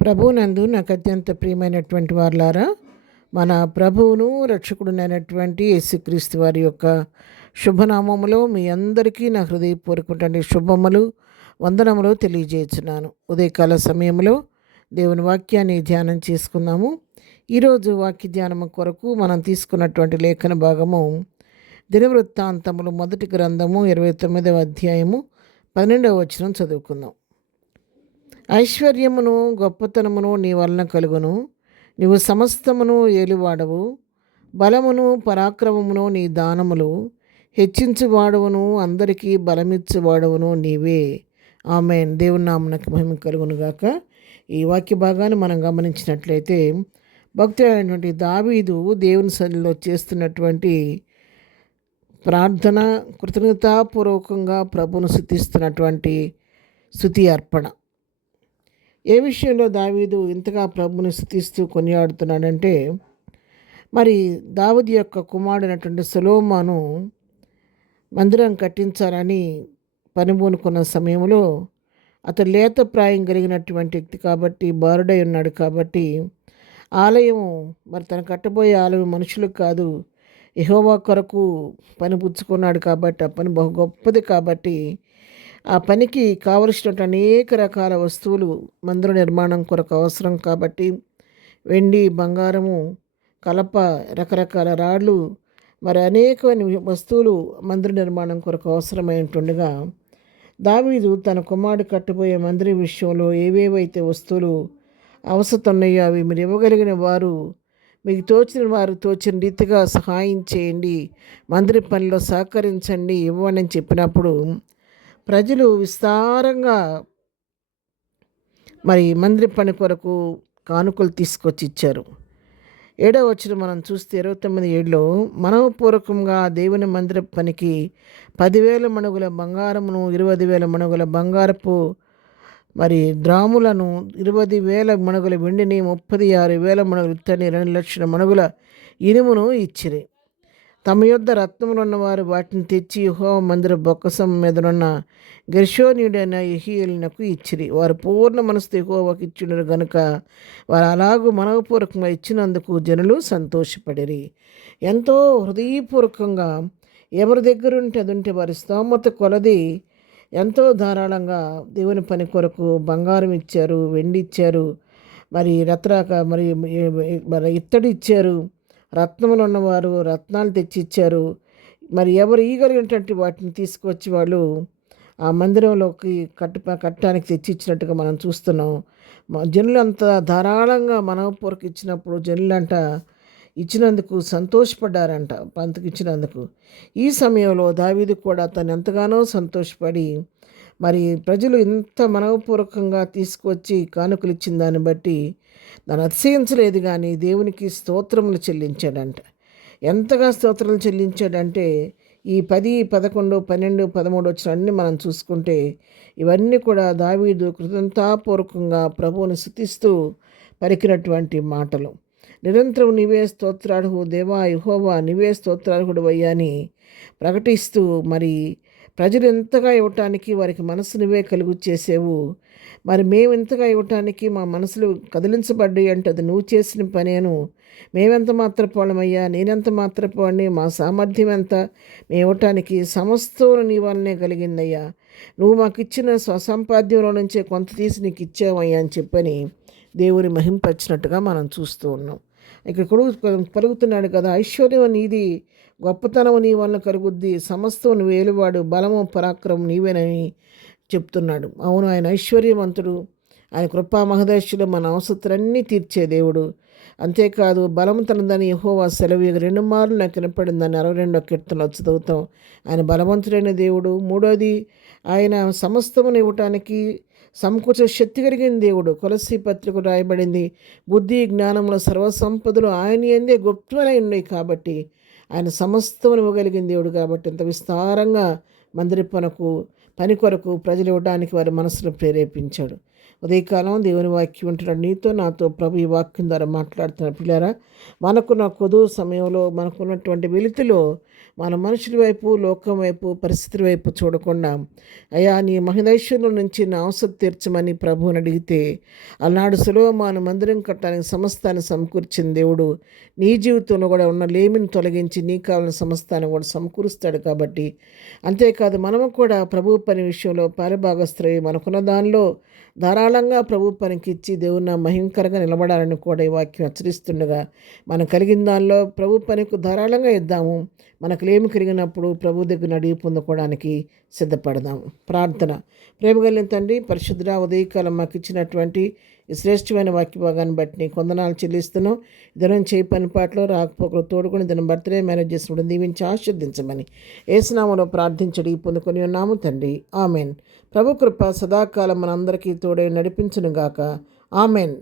ప్రభువునందు నాకు అత్యంత ప్రియమైనటువంటి వారులారా, మన ప్రభువును రక్షకుడునైనటువంటి యేసుక్రీస్తు వారి యొక్క శుభనామములో మీ అందరికీ నా హృదయపూర్వకమైనటువంటి శుభములు, వందనములు తెలియజేస్తున్నాను. ఉదయకాల సమయంలో దేవుని వాక్యాన్ని ధ్యానం చేసుకుందాము. ఈరోజు వాక్య ధ్యానము కొరకు మనం తీసుకున్నటువంటి లేఖన భాగము దినవృత్తాంతములు మొదటి గ్రంథము 29వ అధ్యాయము 12వ వచనం చదువుకుందాం. ఐశ్వర్యమును గొప్పతనమును నీ వలన కలుగును, నీవు సమస్తమును ఏలువాడవు. బలమును పరాక్రమమును నీ దానములు, హెచ్చించువాడవును అందరికీ బలమిచ్చువాడవును నీవే. ఆమేన్. దేవుని నామమునకు మహిమ కలుగును గాక. ఈ వాక్య భాగాన్ని మనం గమనించినట్లయితే భక్తుడైనటువంటి దావీదు దేవుని సన్నిధిలో చేస్తున్నటువంటి ప్రార్థన, కృతజ్ఞతాపూర్వకంగా ప్రభువును స్తుతిస్తున్నటువంటి స్తుతి అర్పణ. ఏ విషయంలో దావీదు ఇంతగా ప్రభుని స్తుతిస్తూ కొనియాడుతున్నాడంటే, మరి దావీదు యొక్క కుమారుడైనటువంటి సొలొమోను మందిరం కట్టించాలని పనిబూనుకున్న సమయంలో అతడు లేత ప్రాయం కలిగినటువంటి వ్యక్తి కాబట్టి, బారుడై ఉన్నాడు కాబట్టి, ఆలయము మరి తను కట్టబోయే ఆలయం మనుషులకు కాదు, యెహోవా కొరకు పని పుచ్చుకున్నాడు కాబట్టి, ఆ పని బహు గొప్పది కాబట్టి, ఆ పనికి కావలసినటువంటి అనేక రకాల వస్తువులు మందిర నిర్మాణం కొరకు అవసరం కాబట్టి, వెండి, బంగారము, కలప, రకరకాల రాళ్ళు, మరి అనేకమైన వస్తువులు మందిర నిర్మాణం కొరకు అవసరమైనటుండగా, దావీదు తన కుమారుడు కట్టబోయే మందిరం విషయంలో ఏవేవైతే వస్తువులు అవసరం ఉన్నాయో అవి మీరు ఇవ్వగలిగిన వారు, మీకు తోచిన వారు తోచిన రీతిగా సహాయం చేయండి, మందిర పనిలో సహకరించండి, ఇవ్వండి అని చెప్పినప్పుడు ప్రజలు విస్తారంగా మరి మందిర పని కొరకు కానుకలు తీసుకొచ్చి ఇచ్చారు. 7వ వచనం మనం చూస్తే 29:7 మనఃపూర్వకంగా దేవుని మందిర పనికి 10,000 మణుగుల బంగారమును, 20,000 మణుగుల బంగారపు మరి ద్రాములను, 20,000 మణుగుల వెండిని, 36,000 మణుగుల ఇత్తడిని, 2,00,000 మణుగుల ఇనుమును ఇచ్చిరి. తమ యొద్ద రత్నములున్న వారు వాటిని తెచ్చి యెహోవా మందిర బొక్కసం మీదనున్న గెర్షోనీయుడైన యెహీయేలునకు ఇచ్చిరి. వారు పూర్ణ మనసుతో యెహోవాకు ఇచ్చినారు గనుక వారు అలాగూ మనఃపూర్వకంగా ఇచ్చినందుకు జనులు సంతోషపడిరి. ఎంతో హృదయపూర్వకంగా ఎవరి దగ్గర ఉంటే అది ఉంటే వారి స్తోమత కొలది ఎంతో ధారాళంగా దేవుని పని కొరకు బంగారం ఇచ్చారు, వెండి ఇచ్చారు, మరి మరి ఇత్తడి ఇచ్చారు. రత్నములు ఉన్నవారు రత్నాలు తెచ్చి ఇచ్చారు. మరి ఎవరు ఈగలిగినటువంటి వాటిని తీసుకొచ్చి వాళ్ళు ఆ మందిరంలోకి కట్టడానికి తెచ్చి ఇచ్చినట్టుగా మనం చూస్తున్నాం. జనులు అంత ధారాళంగా మనఃపూర్వక ఇచ్చినప్పుడు జనులంట ఇచ్చినందుకు సంతోషపడ్డారంట, పంతకు ఇచ్చినందుకు. ఈ సమయంలో దావీదు కూడా తను ఎంతగానో సంతోషపడి, మరి ప్రజలు ఇంత మనఃపూర్వకంగా తీసుకొచ్చి కానుకలు ఇచ్చిన దాన్ని బట్టి దాన్ని అతిశయించలేదు, కానీ దేవునికి స్తోత్రములు చెల్లించాడంట. ఎంతగా స్తోత్రాలు చెల్లించాడంటే ఈ 10, 11, 12, 13 వచ్చిన అన్నీ మనం చూసుకుంటే ఇవన్నీ కూడా దావీదు కృతజ్ఞతాపూర్వకంగా ప్రభువుని స్తుతిస్తూ పలికినటువంటి మాటలు. నిరంతరం నీవే స్తోత్రార్హుడు దేవా యెహోవా, నీవే స్తోత్రార్హుడు అయ్యా అని ప్రకటిస్తూ, మరి ప్రజలు ఎంతగా ఇవ్వటానికి వారికి మనసు నువ్వే కలుగు చేసేవు, మరి మేము ఎంతగా ఇవ్వటానికి మా మనసులు కదిలించబడ్డాయి అంటే అది నువ్వు చేసిన పనేను. మేమెంత మాత్రపోవడమయ్యా, నేనెంత మాత్రపోండి, మా సామర్థ్యం ఎంత, మేము ఇవ్వటానికి సమస్తం నీ వల్లనే కలిగిందయ్యా, నువ్వు మాకు ఇచ్చిన స్వసంపాద్యంలో నుంచే కొంత తీసి నీకు ఇచ్చావయ్యా అని చెప్పని దేవుని మహింపరిచినట్టుగా మనం చూస్తూ ఉన్నాం. ఇక్కడ పలుకుతున్నాడు కదా, ఐశ్వర్యం నీది, గొప్పతనం నీ వలన కలుగుద్ది, సమస్తం నువ్వు ఏలువాడు, బలము పరాక్రమం నీవేనని చెప్తున్నాడు. అవును, ఆయన ఐశ్వర్యవంతుడు, ఆయన కృపా మహదర్శులు, మన అవసరాలన్నీ తీర్చే దేవుడు. అంతేకాదు బలము తనదని యెహోవా సెలవు 2 మార్లు నాకు వినపడిందని 62వ కీర్తనలో చదువుతాం. ఆయన బలవంతుడైన దేవుడు. మూడోది, ఆయన సమస్తమును ఇవ్వటానికి సమకూర్చ శక్తి కలిగిన దేవుడు. కొలస్సీ పత్రిక రాయబడింది, బుద్ధి జ్ఞానముల సర్వసంపదలు ఆయన యందే గుప్తమై ఉన్నాయి కాబట్టి ఆయన సమస్తమును ఇవ్వగలిగిన దేవుడు. కాబట్టి ఇంత విస్తారంగా మందిర పని కొరకు ప్రజలు ఇవ్వడానికి వారి మనసును ప్రేరేపించాడు. ఉదయకాలం దేవుని వాక్యం ఉంటున్నాడు. నీతో నాతో ప్రభు ఈ వాక్యం ద్వారా మాట్లాడుతున్న పిల్లరా, మనకున్న కొదువు సమయంలో, మనకున్నటువంటి వెలితిలో మన మనుషుల వైపు, లోకం వైపు, పరిస్థితుల వైపు చూడకుండా అయ్యా నీ మహిదైశ్వర్యం నుంచి నా అవసరం తీర్చమని ప్రభువుని అడిగితే అలనాడు సులోమాను మందిరం కట్టడానికి సమస్తాన్ని సమకూర్చిన దేవుడు నీ జీవితంలో కూడా ఉన్న లేమిని తొలగించి నీ కావాలని సమస్తాన్ని కూడా సమకూరుస్తాడు. కాబట్టి అంతేకాదు మనము కూడా ప్రభు పని విషయంలో పాలుభాగస్తులై మనకున్న దానిలో ధారాళంగా ప్రభు పనికి ఇచ్చి దేవుని మహింకరంగా నిలబడాలని కూడా ఈ వాక్యం హెచ్చరిస్తుండగా మనం కలిగిన దానిలో ప్రభు పనికి ధారాళంగా ఇద్దాము. మనకు లేమి కలిగినప్పుడు ప్రభు దగ్గర అడిగి పొందుకోవడానికి సిద్ధపడదాము. ప్రార్థన. ప్రేమ కలిగిన తండ్రి, పరిశుద్ధ ఉదయకాలం మాకు ఇచ్చినటువంటి ఈ శ్రేష్టమైన వాక్య భాగాన్ని బట్టి నీ కొందనాలు చెల్లిస్తున్నాం. దినం చేయి పని పాటలో రాకపోకలు తోడుకొని దినం బర్త్డే మేనేజ్ చేసినప్పుడు దీవించి ఆశీర్దించమని యేసునామములో ప్రార్థించడి పొందుకొని ఉన్నాము తండ్రి. ఆమెన్. ప్రభు కృప సదాకాలం మనందరికీ తోడై నడిపించునుగాక. ఆమెన్.